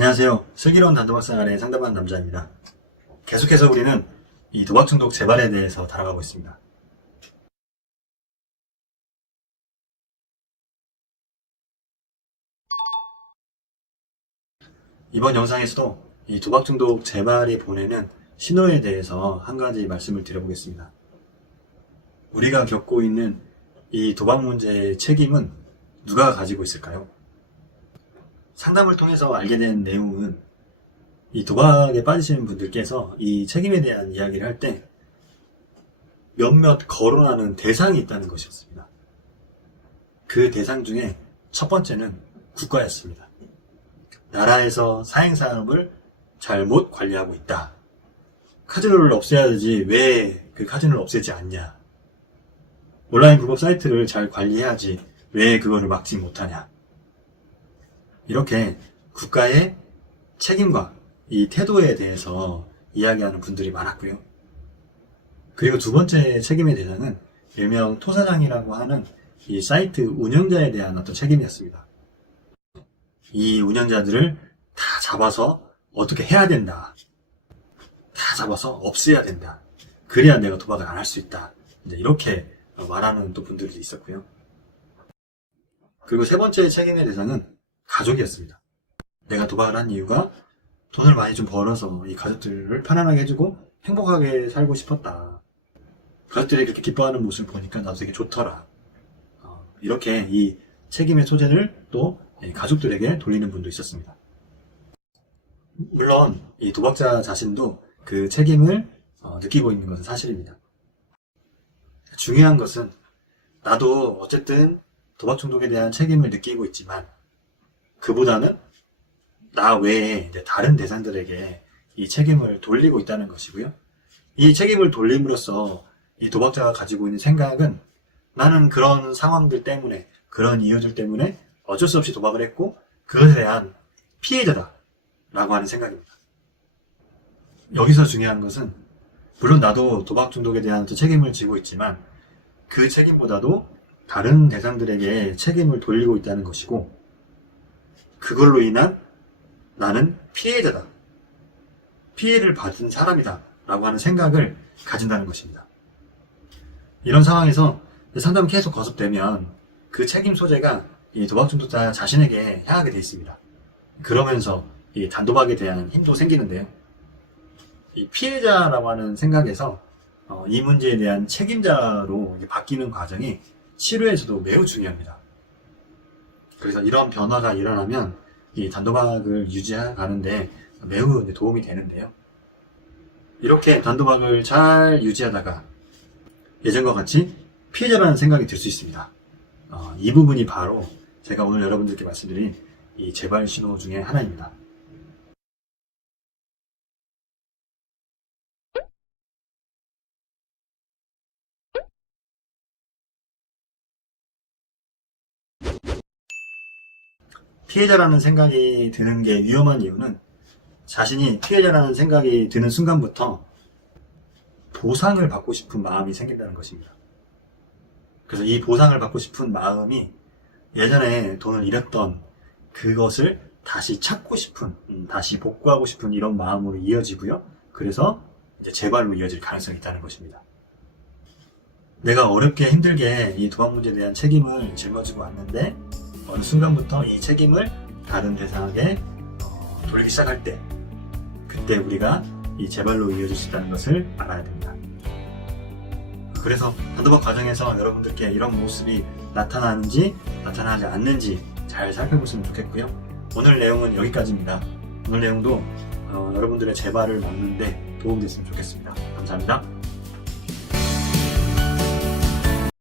안녕하세요. 슬기로운 단도박생활의 상담하는 남자입니다. 계속해서 우리는 이 도박 중독 재발에 대해서 다뤄가고 있습니다. 이번 영상에서도 이 도박 중독 재발이 보내는 신호에 대해서 한 가지 말씀을 드려보겠습니다. 우리가 겪고 있는 이 도박 문제의 책임은 누가 가지고 있을까요? 상담을 통해서 알게 된 내용은 이 도박에 빠지시는 분들께서 이 책임에 대한 이야기를 할 때 몇몇 거론하는 대상이 있다는 것이었습니다. 그 대상 중에 첫 번째는 국가였습니다. 나라에서 사행사업을 잘못 관리하고 있다. 카지노를 없애야 되지 왜 그 카지노를 없애지 않냐. 온라인 불법 사이트를 잘 관리해야지 왜 그거를 막지 못하냐. 이렇게 국가의 책임과 이 태도에 대해서 이야기하는 분들이 많았고요. 그리고 두 번째 책임의 대상은 일명 토사장이라고 하는 이 사이트 운영자에 대한 어떤 책임이었습니다. 이 운영자들을 다 잡아서 어떻게 해야 된다. 다 잡아서 없애야 된다. 그래야 내가 도박을 안 할 수 있다. 이제 이렇게 말하는 또 분들이 있었고요. 그리고 세 번째 책임의 대상은 가족이었습니다. 내가 도박을 한 이유가 돈을 많이 좀 벌어서 이 가족들을 편안하게 해주고 행복하게 살고 싶었다. 가족들이 그렇게 기뻐하는 모습을 보니까 나도 되게 좋더라. 이렇게 이 책임의 소재를 또 가족들에게 돌리는 분도 있었습니다. 물론 이 도박자 자신도 그 책임을 느끼고 있는 것은 사실입니다. 중요한 것은 나도 어쨌든 도박 중독에 대한 책임을 느끼고 있지만 그보다는 나 외에 이제 다른 대상들에게 이 책임을 돌리고 있다는 것이고요. 이 책임을 돌림으로써 이 도박자가 가지고 있는 생각은 나는 그런 상황들 때문에 그런 이유들 때문에 어쩔 수 없이 도박을 했고 그것에 대한 피해자다 라고 하는 생각입니다. 여기서 중요한 것은 물론 나도 도박 중독에 대한 책임을 지고 있지만 그 책임보다도 다른 대상들에게 책임을 돌리고 있다는 것이고 그걸로 인한 나는 피해자다. 피해를 받은 사람이다. 라고 하는 생각을 가진다는 것입니다. 이런 상황에서 상담이 계속 거듭되면 그 책임 소재가 이 도박 중독자 자신에게 향하게 되어 있습니다. 그러면서 이 단도박에 대한 힘도 생기는데요. 이 피해자라고 하는 생각에서 이 문제에 대한 책임자로 바뀌는 과정이 치료에서도 매우 중요합니다. 그래서 이런 변화가 일어나면 이 단도박을 유지해 가는데 매우 도움이 되는데요. 이렇게 단도박을 잘 유지하다가 예전과 같이 피해자라는 생각이 들 수 있습니다. 이 부분이 바로 제가 오늘 여러분들께 말씀드린 이 재발 신호 중에 하나입니다. 피해자라는 생각이 드는 게 위험한 이유는 자신이 피해자라는 생각이 드는 순간부터 보상을 받고 싶은 마음이 생긴다는 것입니다. 그래서 이 보상을 받고 싶은 마음이 예전에 돈을 잃었던 그것을 다시 찾고 싶은, 다시 복구하고 싶은 이런 마음으로 이어지고요. 그래서 이제 재발로 이어질 가능성이 있다는 것입니다. 내가 어렵게 힘들게 이 도박 문제에 대한 책임을 짊어지고 왔는데 어느 순간부터 이 책임을 다른 대상에게 돌리기 시작할 때 그때 우리가 이 재발로 이어질 수 있다는 것을 알아야 됩니다. 그래서 단도박 과정에서 여러분들께 이런 모습이 나타나는지 나타나지 않는지 잘 살펴보시면 좋겠고요. 오늘 내용은 여기까지입니다. 오늘 내용도 여러분들의 재발을 막는 데 도움이 됐으면 좋겠습니다. 감사합니다.